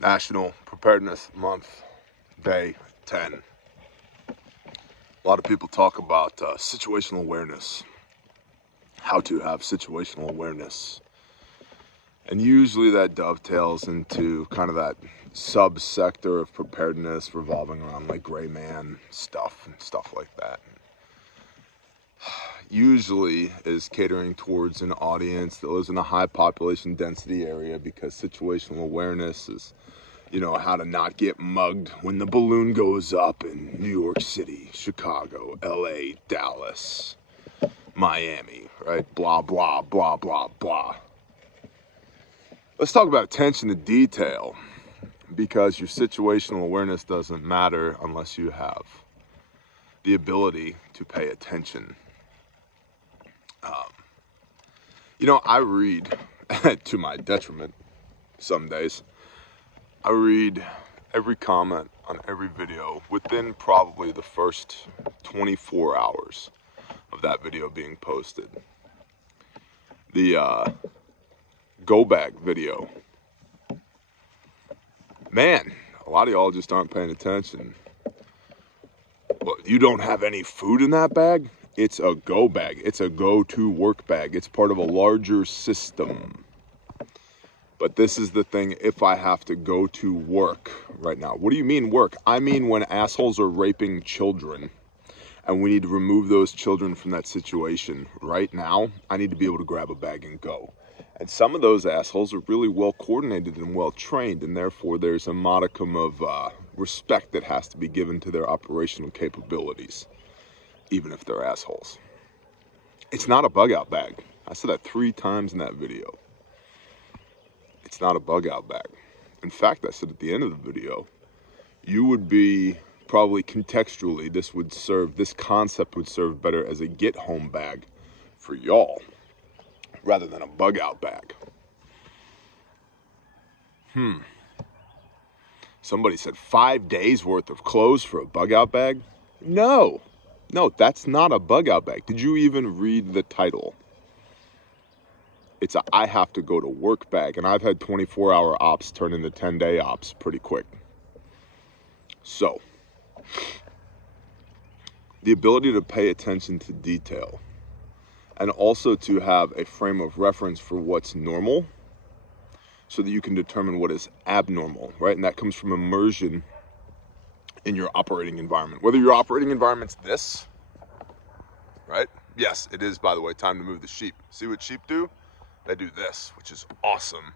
National Preparedness Month, Day 10. A lot of people talk about situational awareness, how to have situational awareness. And usually that dovetails into kind of that subsector of preparedness revolving around like gray man stuff and stuff like that. Usually is catering towards an audience that lives in a high population density area, because situational awareness is, how to not get mugged when the balloon goes up in New York City, Chicago, LA, Dallas, Miami, right? Blah, blah, blah, blah, blah. Let's talk about attention to detail, because your situational awareness doesn't matter unless you have the ability to pay attention. I read, to my detriment some days, I read every comment on every video within probably the first 24 hours of that video being posted. The go bag video. Man, a lot of y'all just aren't paying attention. Well, you don't have any food in that bag? It's a go bag. It's a go-to work bag. It's part of a larger system. But this is the thing, if I have to go to work right now. What do you mean work? I mean when assholes are raping children and we need to remove those children from that situation right now, I need to be able to grab a bag and go. And some of those assholes are really well coordinated and well trained, and therefore there's a modicum of respect that has to be given to their operational capabilities, even if they're assholes. It's not a bug out bag. I said that 3 times in that video. It's not a bug out bag. In fact, I said at the end of the video, you would be probably contextually, this concept would serve better as a get home bag for y'all rather than a bug out bag. Somebody said 5 days worth of clothes for a bug out bag? No, that's not a bug out bag. Did you even read the title? It's a I have to go to work bag, and I've had 24-hour ops turn into 10-day ops pretty quick. So, the ability to pay attention to detail, and also to have a frame of reference for what's normal, so that you can determine what is abnormal, right? And that comes from immersion in your operating environment. Whether your operating environment's this, right? Yes, it is, by the way, time to move the sheep. See what sheep do? They do this, which is awesome.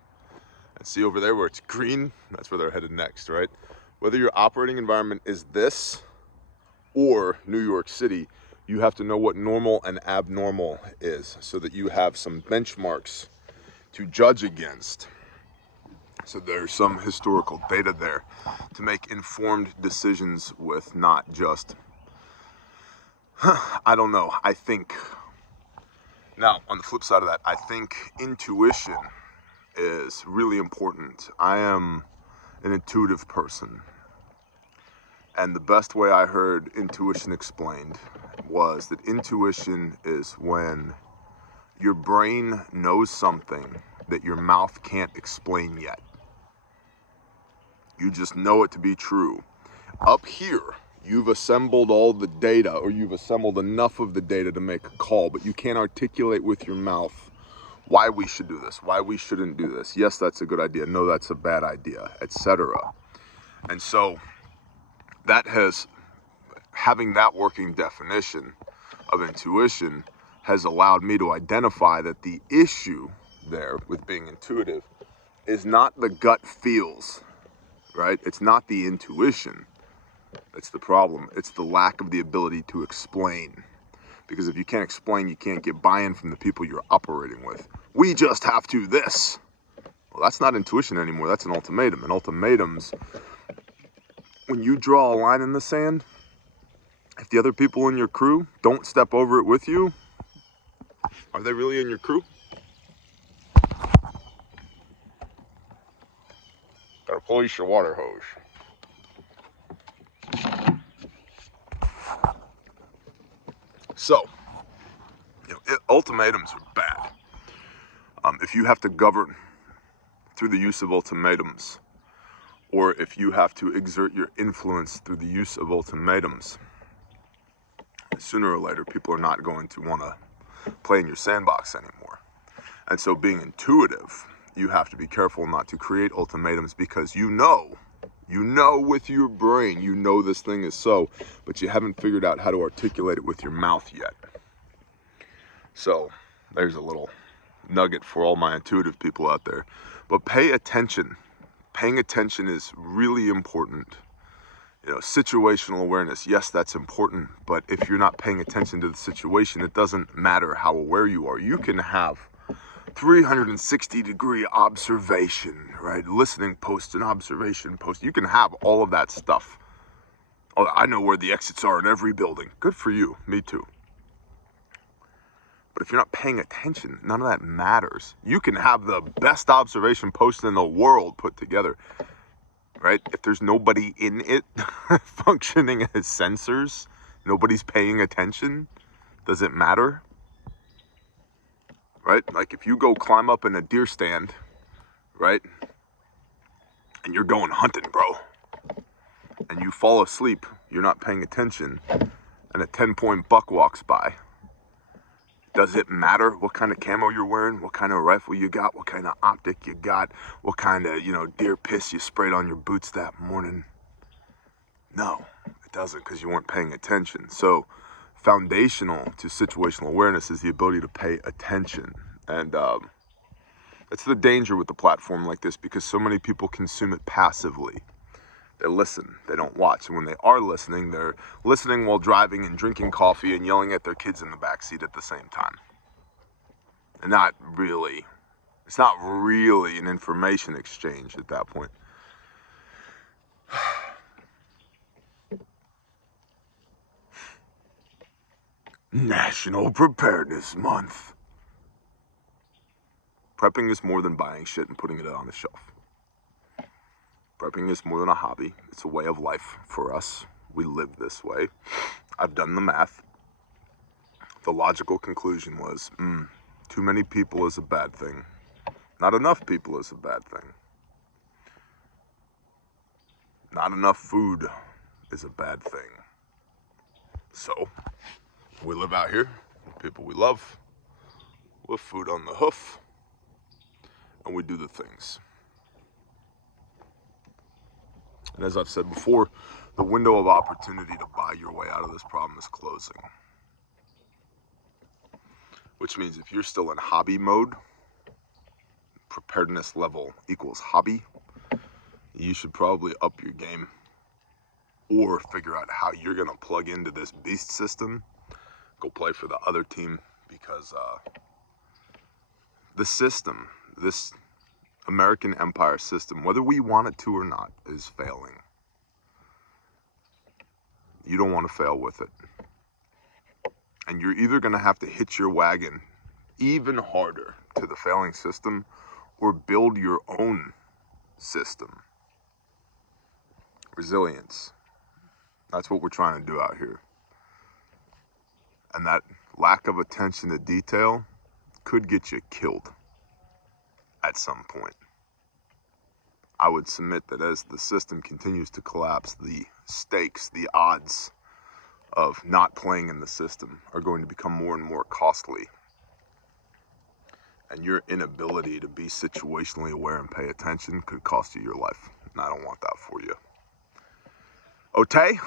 And see over there where it's green? That's where they're headed next, right? Whether your operating environment is this or New York City, you have to know what normal and abnormal is so that you have some benchmarks to judge against. So there's some historical data there to make informed decisions with, not just, I don't know, I think. Now, on the flip side of that, I think intuition is really important. I am an intuitive person. And the best way I heard intuition explained was that intuition is when your brain knows something that your mouth can't explain yet. You just know it to be true. Up here, you've assembled all the data, or you've assembled enough of the data to make a call, but you can't articulate with your mouth why we should do this, why we shouldn't do this. Yes, that's a good idea. No, that's a bad idea, etc. And so having that working definition of intuition has allowed me to identify that the issue there with being intuitive is not the gut feels, right? It's not the intuition that's the problem. It's the lack of the ability to explain. Because if you can't explain, you can't get buy-in from the people you're operating with. We just have to this. Well, that's not intuition anymore. That's an ultimatum. And ultimatums, when you draw a line in the sand, if the other people in your crew don't step over it with you, are they really in your crew? Gotta police your water hose. So, ultimatums are bad. If you have to govern through the use of ultimatums, or if you have to exert your influence through the use of ultimatums, sooner or later, people are not going to want to play in your sandbox anymore. And so being intuitive, you have to be careful not to create ultimatums, because you know with your brain, you know this thing is so, but you haven't figured out how to articulate it with your mouth yet. So there's a little nugget for all my intuitive people out there. But pay attention. Paying attention is really important. Situational awareness, yes, that's important, but if you're not paying attention to the situation, it doesn't matter how aware you are. You can have 360-degree observation, right? Listening post and observation post. You can have all of that stuff. Oh, I know where the exits are in every building. Good for you. Me too. But if you're not paying attention, none of that matters. You can have the best observation post in the world put together, right? If there's nobody in it functioning as sensors, nobody's paying attention, does it matter? Right? Like if you go climb up in a deer stand, right? And you're going hunting, bro. And you fall asleep, you're not paying attention, and a 10-point buck walks by. Does it matter what kind of camo you're wearing, what kind of rifle you got, what kind of optic you got, what kind of, deer piss you sprayed on your boots that morning? No, it doesn't, because you weren't paying attention. So foundational to situational awareness is the ability to pay attention. And that's the danger with a platform like this, because so many people consume it passively. They listen, they don't watch. And when they are listening, they're listening while driving and drinking coffee and yelling at their kids in the backseat at the same time. And it's not really an information exchange at that point. National Preparedness Month. Prepping is more than buying shit and putting it on the shelf. Prepping is more than a hobby. It's a way of life for us. We live this way. I've done the math. The logical conclusion was, too many people is a bad thing. Not enough people is a bad thing. Not enough food is a bad thing. So, we live out here, people we love, with food on the hoof, and we do the things. And as I've said before, the window of opportunity to buy your way out of this problem is closing. Which means if you're still in hobby mode, preparedness level equals hobby, you should probably up your game or figure out how you're going to plug into this beast system. Go play for the other team, because the system, this American empire system, whether we want it to or not, is failing. You don't want to fail with it. And you're either going to have to hitch your wagon even harder to the failing system, or build your own system. Resilience. That's what we're trying to do out here. And that lack of attention to detail could get you killed at some point. I would submit that as the system continues to collapse, the stakes, the odds of not playing in the system are going to become more and more costly. And your inability to be situationally aware and pay attention could cost you your life. And I don't want that for you. Ote?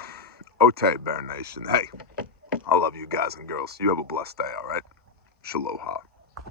Ote, Bear Nation. Hey, I love you guys and girls. You have a blessed day, all right? Shaloha.